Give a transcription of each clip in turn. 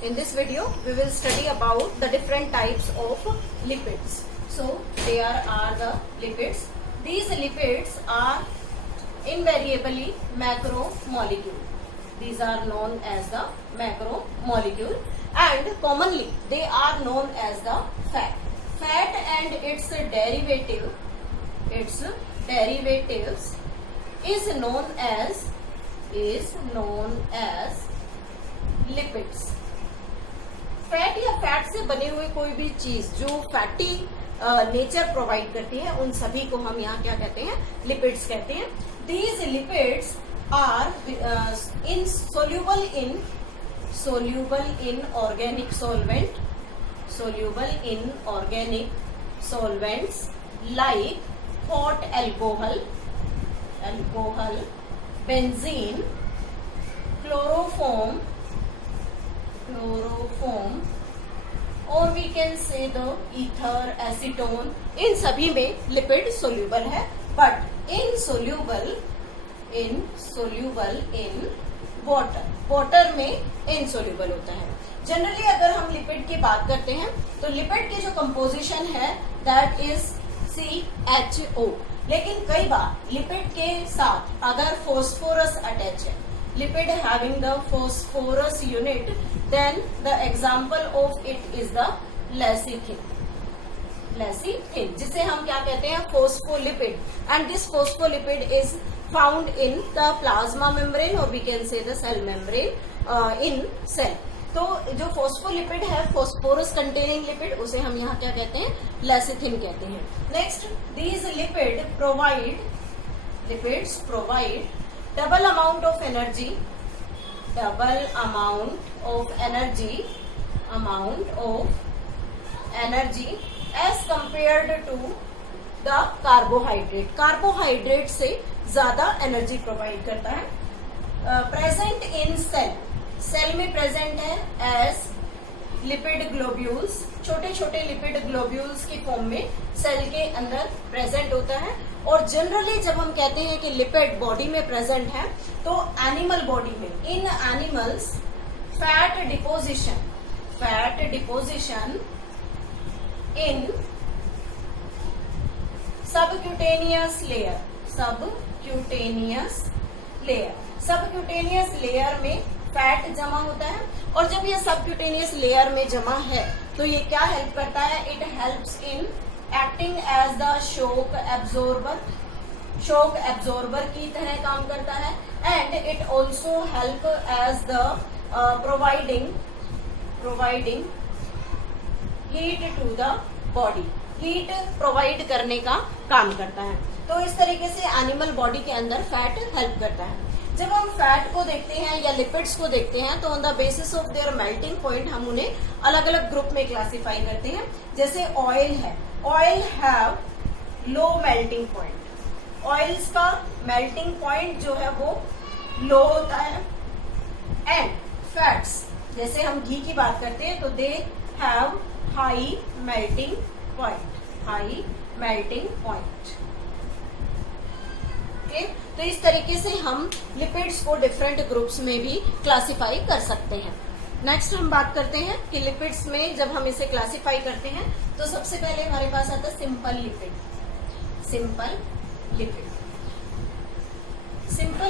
In this video, we will study about the different types of lipids. So, there are the lipids. These lipids are invariably macromolecule. These are known as the macromolecule, and commonly they are known as the fat. Fat and its derivatives is known as lipids. Fat या fat से बने हुए कोई भी चीज जो fatty nature provide करती है, उन सभी को हम यहाँ क्या कहते हैं? लिपिड्स कहते हैं. These lipids are soluble in organic solvents like hot alcohol, benzene, chloroform, और we can say the ether, acetone. इन सभी में लिपिड सोल्यूबल है, बट इनसोल्यूबल इन वाटर में इनसोल्यूबल होता है. जनरली अगर हम लिपिड की बात करते हैं तो लिपिड की जो कंपोजिशन है दैट इज CHO. लेकिन कई बार लिपिड के साथ अगर फॉस्फोरस अटैच है, lipid having the phosphorus unit, then the example of it is the lecithin, जिसे हम क्या कहते हैं? phospholipid. And this phospholipid is found in the plasma membrane or we can say the cell membrane in cell. तो जो phospholipid है, phosphorus containing lipid, उसे हम यहाँ क्या कहते हैं? लेसिथिन कहते हैं. Next, these lipids provide double amount of energy as compared to the carbohydrate. Carbohydrate से ज्यादा एनर्जी प्रोवाइड करता है. प्रेजेंट इन सेल में प्रेजेंट है एज लिपिड ग्लोब्यूल्स. छोटे छोटे लिपिड ग्लोब्यूल्स की फॉर्म में सेल के अंदर प्रेजेंट होता है. और जनरली जब हम कहते हैं कि लिपिड बॉडी में प्रेजेंट है, तो एनिमल बॉडी में in animals fat deposition in subcutaneous layer में फैट जमा होता है. और जब ये सबक्यूटेनियस लेयर में जमा है तो ये क्या हेल्प करता है? It helps in acting as the shock absorber की तरह काम करता है. And it also help as the providing heat to the body. Heat provide करने का काम करता है. तो इस तरीके से एनिमल बॉडी के अंदर फैट हेल्प करता है. जब हम फैट को देखते हैं या लिपिड्स को देखते हैं तो on the basis of their melting point हम उन्हें अलग अलग ग्रुप में क्लासिफाई करते हैं. जैसे ऑयल है, oil have low melting point. Oils का मेल्टिंग पॉइंट जो है वो लो होता है. एंड फैट्स, जैसे हम घी की बात करते हैं तो they have high melting point. Okay, तो इस तरीके से हम लिपिड्स को डिफरेंट ग्रुप्स में भी क्लासिफाई कर सकते हैं. नेक्स्ट हम बात करते हैं कि लिपिड्स में जब हम इसे क्लासिफाई करते हैं तो सबसे पहले हमारे पास आता है simple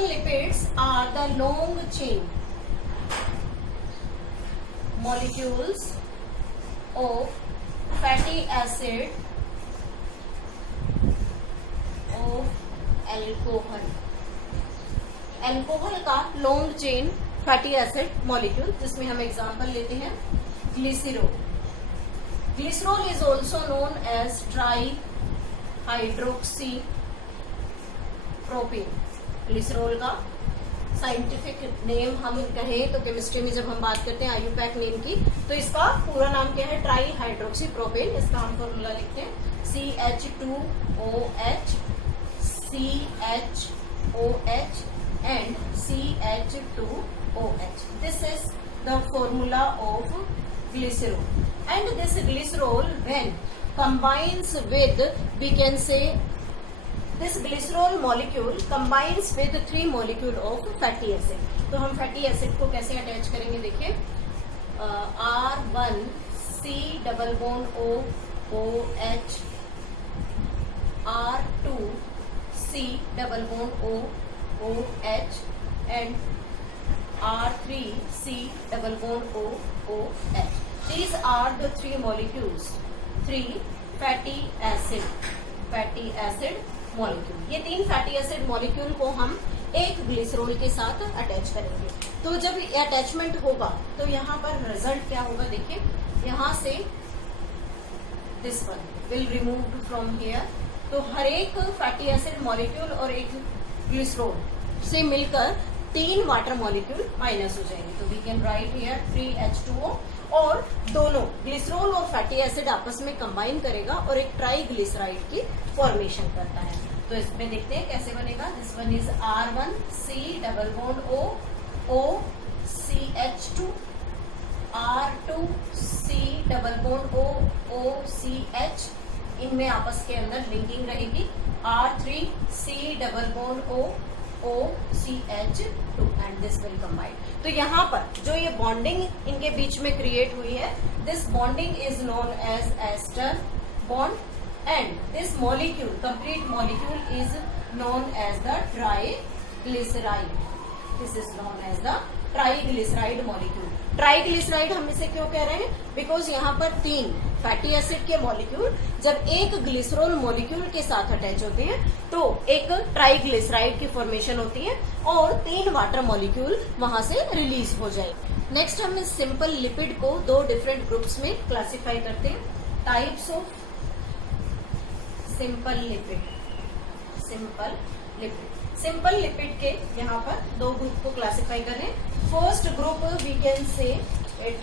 lipids are the long chain molecules of fatty acid of alcohol का long chain fatty acid molecule, जिसमें हम एग्जांपल लेते हैं glycerol is also known as trihydroxy propane. Glycerol का साइंटिफिक नेम हम कहें तो केमिस्ट्री में जब हम बात करते हैं आयुपैक नेम की, तो इसका पूरा नाम क्या है? Try hydroxy propane. इसका हम फॉर्मूला लिखते हैं CH2OH and CH2OH. This is the formula of glycerol. And this glycerol when combines with, we can say this glycerol molecule combines with 3 molecule of fatty acid. तो हम fatty acid को कैसे attach करेंगे? देखिए R1C double bond O OH, R2C double bond O OH, and R3C double bond O OH. These are the three molecules, three fatty acid molecule. ये तीन fatty acid molecule को हम एक glycerol के साथ अटैच करेंगे. तो जब अटैचमेंट होगा तो यहाँ पर रिजल्ट क्या होगा, देखिए यहाँ से this one will removed from here. तो हर एक फैटी एसिड मॉलिक्यूल और एक ग्लिसरॉल से मिलकर तीन वाटर मॉलिक्यूल माइनस हो जाएंगे. तो we can write here 3H2O, और दोनों ग्लिसरॉल और फैटी एसिड आपस में कंबाइन करेगा और एक ट्राईग्लिसराइड की फॉर्मेशन करता है. तो इसमें देखते हैं कैसे बनेगा. This one is R1C double bond O OCH2, R2C double bond O OCH, इनमें आपस के अंदर लिंकिंग रहेगी. R3C double bond O OCH2 and this will combine. तो यहाँ पर जो ये बॉन्डिंग इनके बीच में क्रिएट हुई है, this bonding is known as ester bond, and this molecule, complete molecule is known as the triglyceride. This is known as the triglyceride molecule. Triglyceride हम इसे क्यों कह रहे हैं, बिकॉज यहाँ पर तीन फैटी एसिड के मॉलिक्यूल जब एक ग्लिसरॉल मॉलिक्यूल के साथ अटैच होते हैं तो एक ट्राईग्लिसराइड की फॉर्मेशन होती है और तीन वाटर मॉलिक्यूल वहां से रिलीज हो जाए. नेक्स्ट हम इस सिंपल लिपिड को दो डिफरेंट ग्रुप्स में क्लासिफाई करते हैं. Types of simple lipid. Simple lipid के यहाँ पर दो ग्रुप को क्लासिफाई करें. First group we can say it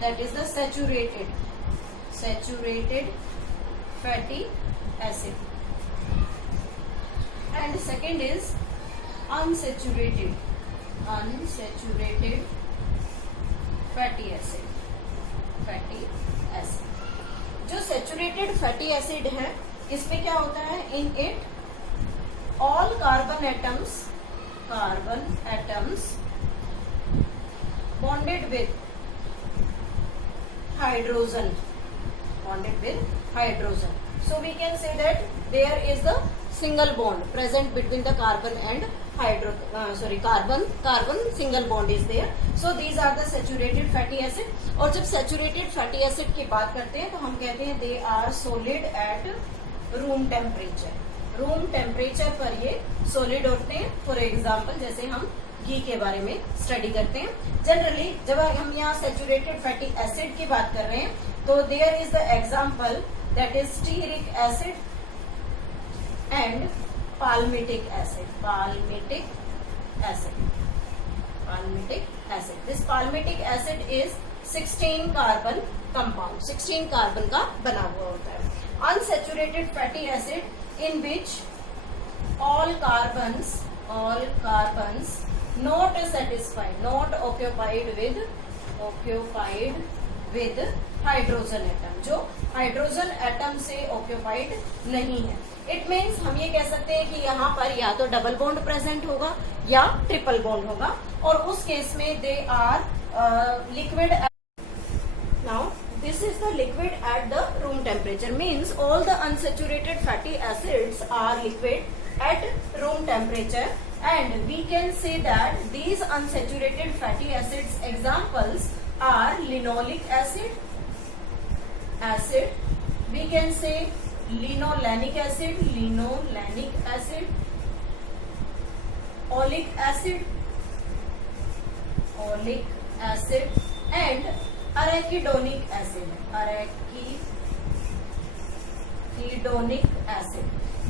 that is the saturated fatty acid, and second is unsaturated fatty acid. जो सैचुरेटेड फैटी एसिड है, इसमें क्या होता है, in it all carbon atoms bonded with hydrogen. So we can say that there is the single bond present between the carbon and carbon single bond is there. So these are the saturated fatty acid. और जब saturated fatty acid की बात करते हैं तो हम कहते हैं they are solid at room temperature. Room temperature पर ये सॉलिड होते हैं. फॉर एग्जाम्पल जैसे हम घी के बारे में स्टडी करते हैं. जनरली जब हम यहाँ सैचुरेटेड फैटी एसिड की बात कर रहे हैं तो there is the example that is stearic acid and palmitic acid. This palmitic acid is 16 carbon compound, 16 carbon का बना हुआ होता है. Unsaturated fatty acid in which all carbons not satisfied, not occupied with hydrogen atom, जो hydrogen atom से occupied नहीं है. It means हम ये कह सकते हैं कि यहाँ पर या तो डबल बॉन्ड प्रेजेंट होगा या ट्रिपल बॉन्ड होगा, और उस केस में they are liquid. Now this is the liquid at the room temperature, means all the unsaturated fatty acids are liquid at room temperature, and we can say that these unsaturated fatty acids examples are linoleic acid, we can say linolenic acid, oleic acid and arachidonic acid.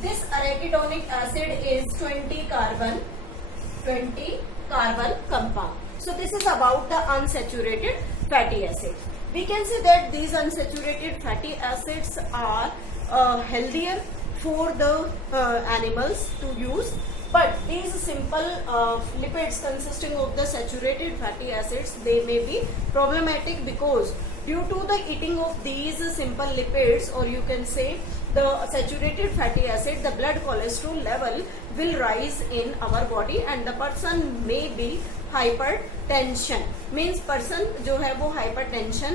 This arachidonic acid is 20 carbon compound. So this is about the unsaturated fatty acid. We can say that these unsaturated fatty acids are healthier for the animals to use. But these simple lipids consisting of the saturated fatty acids, they may be problematic because due to the eating of these simple lipids, or you can say the saturated fatty acid, the blood cholesterol level will rise in our body and the person may be tension means person जो है वो hyper tension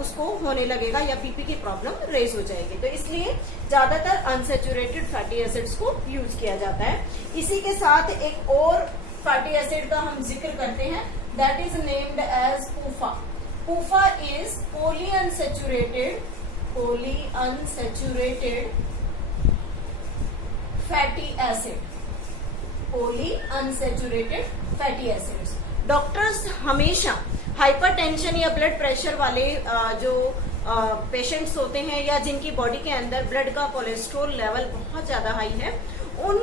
उसको होने लगेगा या BP की problem raise हो जाएगी। तो इसलिए ज्यादातर अनसेचुरेटेड फैटी एसिड्स को यूज किया जाता है। इसी के साथ एक और फैटी एसिड का हम जिक्र करते हैं, that is named as PUFA. PUFA is polyunsaturated fatty acid, polyunsaturated fatty acids. Doctors हमेशा हाइपरटेंशन या ब्लड प्रेशर वाले जो पेशेंट्स होते हैं या जिनकी बॉडी के अंदर ब्लड का कोलेस्ट्रॉल लेवल बहुत ज्यादा हाई है, उन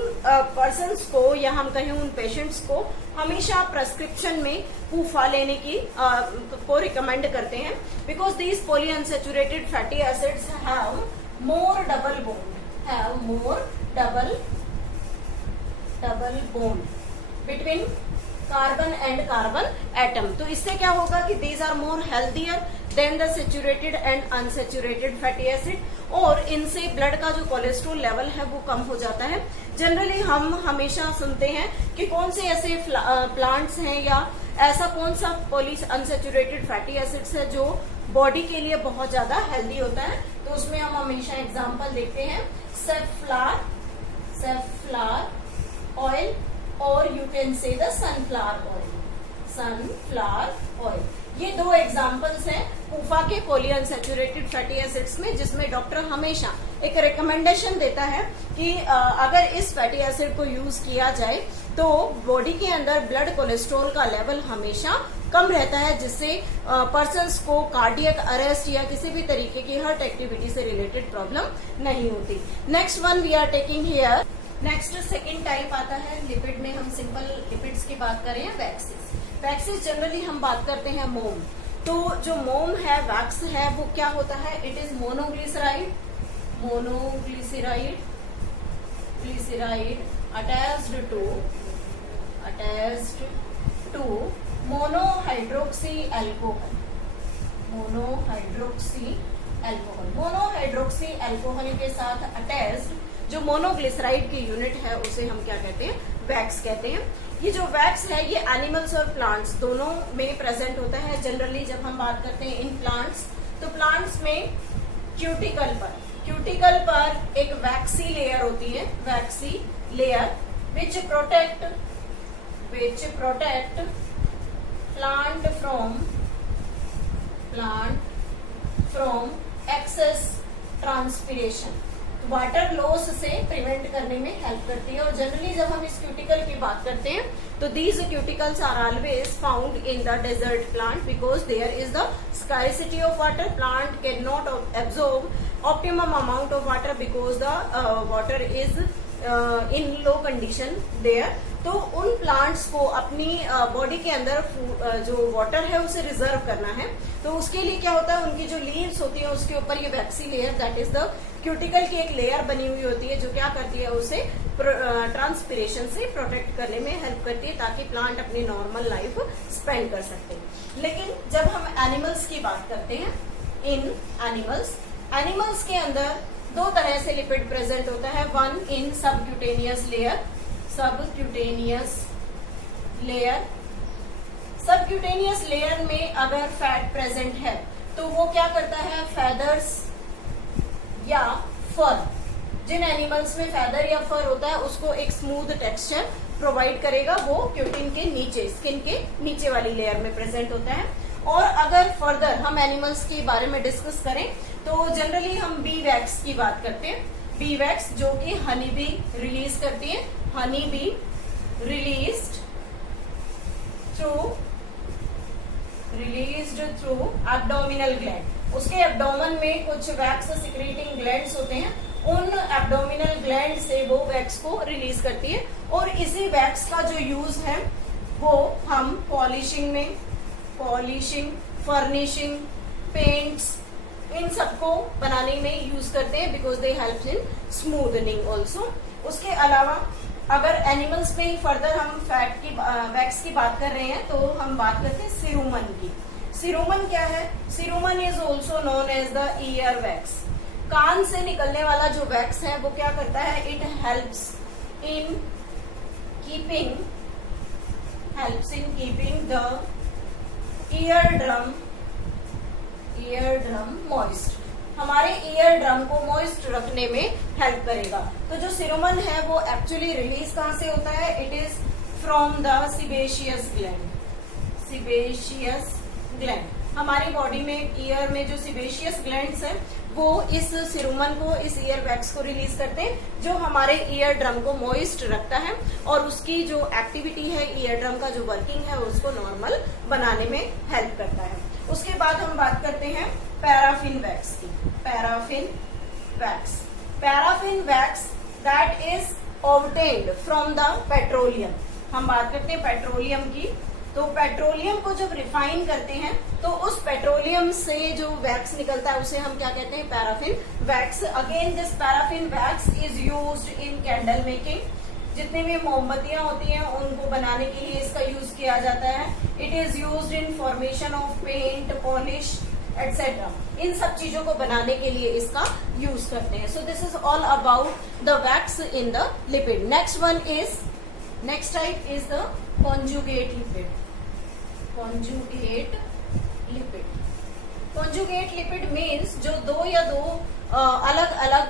पर्सन्स को या हम कहें उन पेशेंट्स को हमेशा प्रेस्क्रिप्शन में पूफा लेने की को रिकमेंड करते हैं, because these polyunsaturated fatty acids have more double bond between carbon and carbon atom. तो इससे क्या होगा कि these are more healthier than the saturated and unsaturated fatty acid, और इनसे ब्लड का जो कोलेस्ट्रॉल लेवल है वो कम हो जाता है। जनरली हम हमेशा सुनते हैं कि कौन से ऐसे प्लांट्स हैं या ऐसा कौन सा पॉली अनसेचुरेटेड फैटी एसिड्स है जो बॉडी के लिए बहुत ज्यादा हेल्दी होता है। तो उसमें हम हमेशा एग्जाम्पल देखते हैं सेफ्लॉवर ऑयल, और you can say the sunflower oil. ये दो एग्जांपल्स हैं पूफा के पॉलीअनसेचुरेटेड फैटी एसिड्स में, जिसमें डॉक्टर हमेशा एक रिकमेंडेशन देता है कि अगर इस फैटी एसिड को यूज किया जाए तो बॉडी के अंदर ब्लड कोलेस्ट्रॉल का लेवल हमेशा कम रहता है, जिससे पर्सन्स को कार्डियक अरेस्ट या किसी भी तरीके की हार्ट एक्टिविटी से रिलेटेड प्रॉब्लम नहीं होती। Next one we are taking here. Next second type आता है लिपिड में, हम सिंपल लिपिड्स की बात कर रहे हैं, वैक्सेस जनरली हम बात करते हैं मोम। तो जो मोम है, वैक्स है, वो क्या होता है, it is monoglyceride attached to monohydroxy alcohol के साथ अटैच्ड जो मोनोग्लिसराइड की यूनिट है उसे हम क्या कहते हैं, वैक्स कहते हैं। ये जो वैक्स है ये एनिमल्स और प्लांट्स दोनों में प्रेजेंट होता है। जनरली जब हम बात करते हैं इन प्लांट्स, तो प्लांट्स में क्यूटिकल पर एक वैक्सी लेयर होती है, waxy layer which protect plant from excess transpiration, water loss से प्रिवेंट करने में हेल्प करती है। और जनरली जब हम इस क्यूटिकल की बात करते हैं तो these cuticles are always found in the desert plant, because there is the scarcity of water. Plant can not absorb optimum amount of water because the water is in low condition there. तो उन plants को अपनी body के अंदर जो water है उसे reserve करना है, तो उसके लिए क्या होता है, उनकी जो लीव्स होती है उसके ऊपर ये waxy layer, that is the cuticle की एक लेयर बनी हुई होती है, जो क्या करती है, उसे ट्रांसपिरेशन से प्रोटेक्ट करने में हेल्प करती है, ताकि प्लांट अपनी नॉर्मल लाइफ स्पेंड कर सकते हैं। लेकिन जब हम एनिमल्स की बात करते हैं, इन एनिमल्स के अंदर दो तरह से लिपिड प्रेजेंट होता है, one in subcutaneous layer. Subcutaneous layer में अगर फैट प्रेजेंट है तो वो क्या करता है, फेदर्स या फर, जिन एनिमल्स में फेदर या फर होता है उसको एक स्मूथ टेक्सचर प्रोवाइड करेगा, वो क्यूटिन के नीचे, स्किन के नीचे वाली लेयर में प्रेजेंट होता है। और अगर फर्दर हम एनिमल्स के बारे में डिस्कस करें तो जनरली हम बी वैक्स की बात करते हैं, बी वैक्स जो कि हनी बी रिलीज करती है, honey be released through abdominal gland. उसके एब्डोमेन में कुछ वैक्स सिक्रीटिंग ग्लैंड्स होते हैं, उन एब्डोमिनल ग्लैंड से वो वैक्स को रिलीज करती है। और इसी वैक्स का जो यूज है वो हम पॉलिशिंग, फर्निशिंग, पेंट्स, इन सबको बनाने में यूज करते हैं, because they help in smoothening also. उसके अलावा अगर एनिमल्स में ही फर्दर हम फैट की वैक्स की बात कर रहे हैं तो हम बात करते हैं सिरुमन की। सिरुमन क्या है, cerumen is also known as the ear wax. कान से निकलने वाला जो वैक्स है वो क्या करता है, it helps in keeping helps in keeping the eardrum moist. हमारे ईयर ड्रम को मॉइस्ट रखने में हेल्प करेगा. तो जो सिरोमन है वो एक्चुअली रिलीज कहां से होता है? It is from the sebaceous gland. Sebaceous gland हमारी बॉडी में ईयर में जो सीबेशियस ग्लैंड्स है वो इस सिरोमन को, इस ईयर वैक्स को रिलीज करते हैं जो हमारे ईयर ड्रम को मॉइस्ट रखता है और उसकी जो एक्टिविटी है, ईयर ड्रम का जो वर्किंग है उसको नॉर्मल बनाने में हेल्प करता है. उसके बाद हम बात करते हैं पैराफिन वैक्स की. Paraffin wax that is obtained from the petroleum. हम बात करते हैं पेट्रोलियम की. तो पेट्रोलियम को जब रिफाइन करते हैं तो उस पेट्रोलियम से जो वैक्स निकलता है उसे हम क्या कहते हैं? Paraffin wax. Again this paraffin wax is used in candle making. जितनी भी मोमबत्तियां होती हैं उनको बनाने के लिए इसका यूज किया जाता है. It is used in formation of paint, polish etcetera. इन सब चीजों को बनाने के लिए इसका यूज करते हैं. सो this is all about the wax in the lipid. Next type is the conjugate lipid. Conjugate lipid means जो दो या दो अलग अलग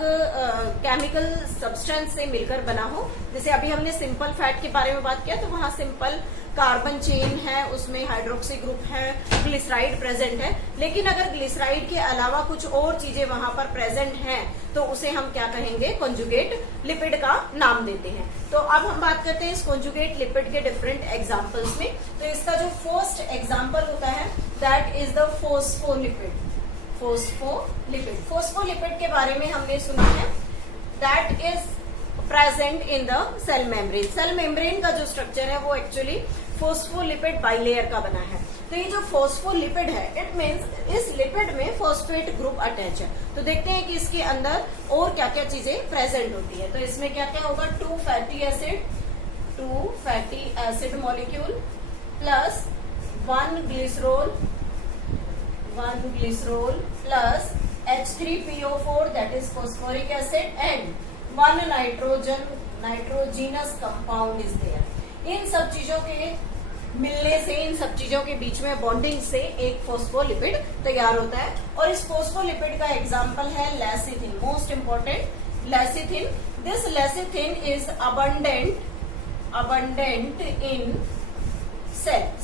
केमिकल सब्सटेंस से मिलकर बना हो. जैसे अभी हमने सिंपल फैट के बारे में बात किया तो वहां सिंपल कार्बन चेन है, उसमें हाइड्रोक्सी ग्रुप है, ग्लिसराइड प्रेजेंट है. लेकिन अगर ग्लिसराइड के अलावा कुछ और चीजें वहां पर प्रेजेंट हैं तो उसे हम क्या कहेंगे? कॉन्जुगेट लिपिड का नाम देते हैं. तो अब हम बात करते हैं इस कॉन्जुगेट लिपिड के डिफरेंट एग्जांपल्स में. तो इसका जो फर्स्ट एग्जांपल होता है that is the phospholipid. Phospholipid के बारे में हमने सुना है that is present in the cell membrane. Cell membrane का जो स्ट्रक्चर है वो एक्चुअली फोस्फोलिपिड बाइलेयर का बना है. तो ये जो फोस्फोलिपिड है इट मीन्स इस लिपिड में फॉस्फेट ग्रुप अटैच है. तो देखते हैं कि इसके अंदर और क्या क्या चीजें प्रेजेंट होती है. तो इसमें क्या क्या होगा? 2 fatty acid molecule plus 1 glycerol plus H3PO4 that is phosphoric acid and 1 nitrogenous compound is there. इन सब चीजों के मिलने से, इन सब चीजों के बीच में बॉन्डिंग से एक फोस्फोलिपिड तैयार होता है. और इस फोस्फोलिपिड का एग्जांपल है lecithin. Most important lecithin. This lecithin is abundant in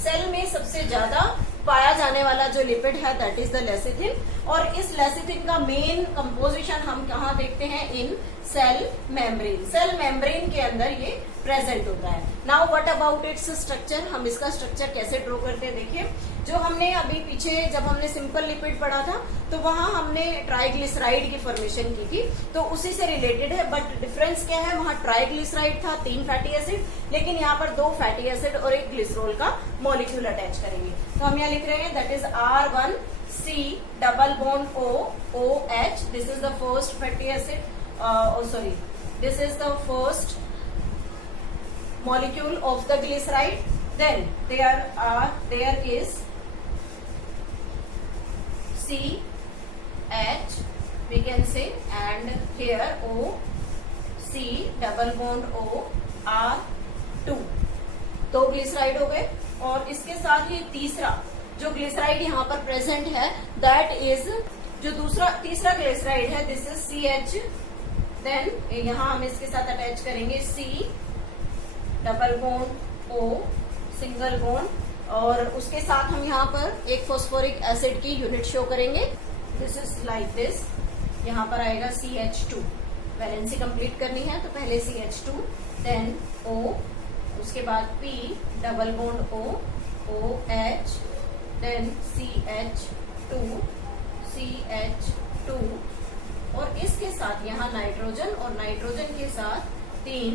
cell में सबसे ज्यादा पाया जाने वाला जो लिपिड है दैट इज द लेसिथिन. और इस लेसिथिन का मेन कंपोजिशन हम कहाँ देखते हैं? इन सेल मेम्ब्रेन. सेल मेम्ब्रेन के अंदर ये प्रेजेंट होता है. Now what about its structure. हम इसका स्ट्रक्चर कैसे ड्रॉ करते हैं? देखिए, जो हमने अभी पीछे जब हमने सिंपल लिपिड पढ़ा था तो वहां हमने ट्राइग्लिसराइड की फॉर्मेशन की थी, तो उसी से रिलेटेड है. बट डिफरेंस क्या है? वहां ट्राइग्लिसराइड था, 3 फैटी एसिड, लेकिन यहाँ पर 2 फैटी एसिड और एक ग्लिसरॉल का मॉलिक्यूल अटैच करेंगे. तो हम यहाँ लिख रहे हैं that is R1C double bond OH. This is the first fatty acid. This is the first molecule of the glyceride. Then there is CH we can say, and here OC double bond O R2. तो glyceride हो गए. और इसके साथ ही तीसरा जो glyceride यहाँ पर प्रेजेंट है दैट इज जो तीसरा ग्लिसराइड है दिस इज CH. देन यहाँ हम इसके साथ अटैच करेंगे C double bond O single bond. और उसके साथ हम यहाँ पर एक फॉस्फोरिक एसिड की यूनिट शो करेंगे. This is like this. यहाँ पर आएगा CH2. वैलेंसी कंप्लीट करनी है तो पहले CH2 देन O, उसके बाद P double bond O OH then CH2 और इसके साथ यहाँ नाइट्रोजन और नाइट्रोजन के साथ 3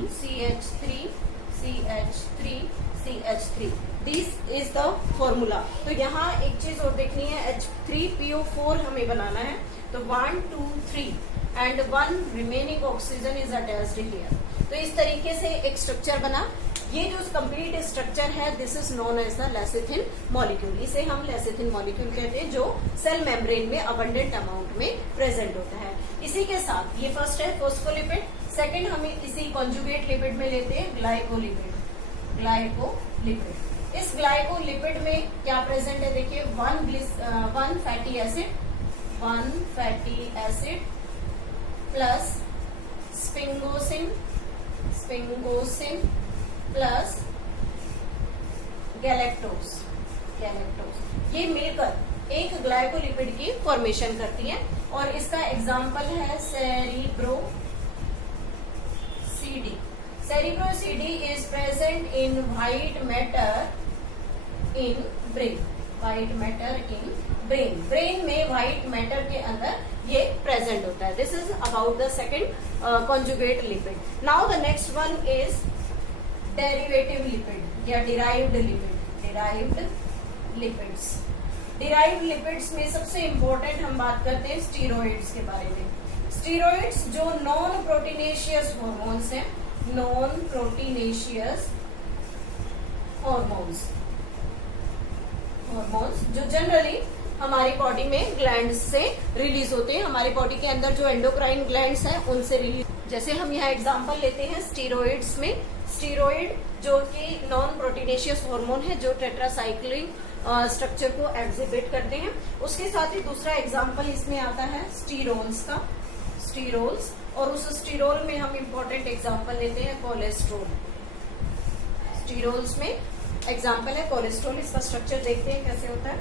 CH3. This is the formula. तो यहाँ एक चीज और देखनी है, H3PO4 हमें बनाना है. तो 1 2 3 and 1 remaining oxygen is attached here. तो इस तरीके से एक स्ट्रक्चर बना. ये जो कंप्लीट स्ट्रक्चर है this is known as the lecithin molecule. इसे हम लेसिथिन मॉलिक्यूल कहते हैं जो सेल मेम्ब्रेन में अबंडेंट अमाउंट में प्रेजेंट होता है. इसी के साथ ये फर्स्ट है फोस्फोलिपिड. सेकंड हम इसी कॉन्जुगेट लिपिड में लेते हैं ग्लाइकोलिपिड. इस ग्लाइकोलिपिड में क्या प्रेजेंट है देखिए, one fatty acid plus sphingosine plus galactose, ये मिलकर एक ग्लाइकोलिपिड की फॉर्मेशन करती है। और इसका एग्जाम्पल है cerebroside. Cerebroside is present in white matter in brain. Brain में व्हाइट मैटर के अंदर ये प्रेजेंट होता है। This is about the second conjugate lipid. Now the next one is derivative lipid या डिराइव्ड लिपिड्स। डिराइव्ड लिपिड्स में सबसे important हम बात करते हैं स्टीरॉइड्स के बारे में। स्टीरॉइड्स जो नॉन प्रोटीनेशियस हॉर्मोन्स हैं, नॉन प्रोटीनेशियस हॉर्मोन्स जो जनरली हमारी बॉडी में ग्लैंड्स से रिलीज होते हैं। हमारी बॉडी के अंदर जो एंडोक्राइन ग्लैंड्स हैं उनसे रिलीज, जैसे हम यहाँ एग्जांपल लेते हैं स्टीरॉइड्स में। स्टीरॉइड जो कि नॉन प्रोटीनेशियस हार्मोन है जो टेट्रासाइक्लिन स्ट्रक्चर को एग्जिबिट करते हैं। उसके साथ ही दूसरा एग्जांपल इसमें आता है स्टीरोल्स का, स्टीरोल्स। और उस स्टीरोल में हम इंपॉर्टेंट एग्जांपल लेते हैं कोलेस्ट्रॉल। स्टीरोल्स में एग्जांपल है कोलेस्ट्रॉल। इसका स्ट्रक्चर देखते हैं कैसे होता है,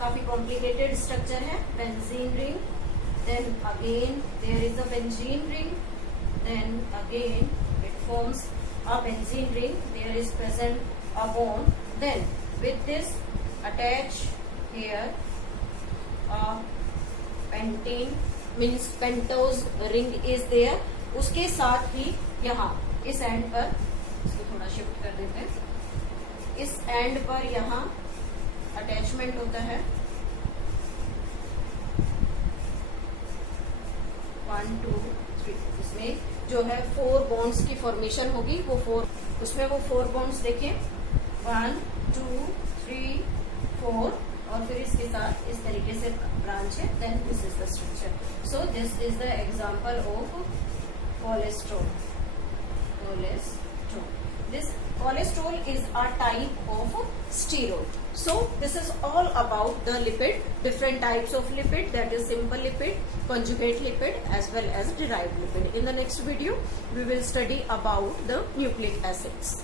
काफी कॉम्प्लिकेटेड स्ट्रक्चर है। Benzene ring, then again there is a benzene ring, then again it forms a benzene ring, there is present a bond, then with this attach here a pentene means pentose ring is there। उसके साथ ही यहाँ इस and पर, इसको थोड़ा shift कर देते हैं, इस एंड पर यहाँ अटैचमेंट होता है 1 2 3। इसमें जो है 4 बॉन्ड्स की फॉर्मेशन होगी, उसमें वो 4 बॉन्ड्स देखिए 1 2 3 4 और फिर इसके साथ इस तरीके से ब्रांच है। Then this is the structure. So this is the example of cholesterol. This cholesterol is a type of sterol. So this is all about the lipid, different types of lipid, that is simple lipid, conjugate lipid as well as derived lipid. In the next video we will study about the nucleic acids.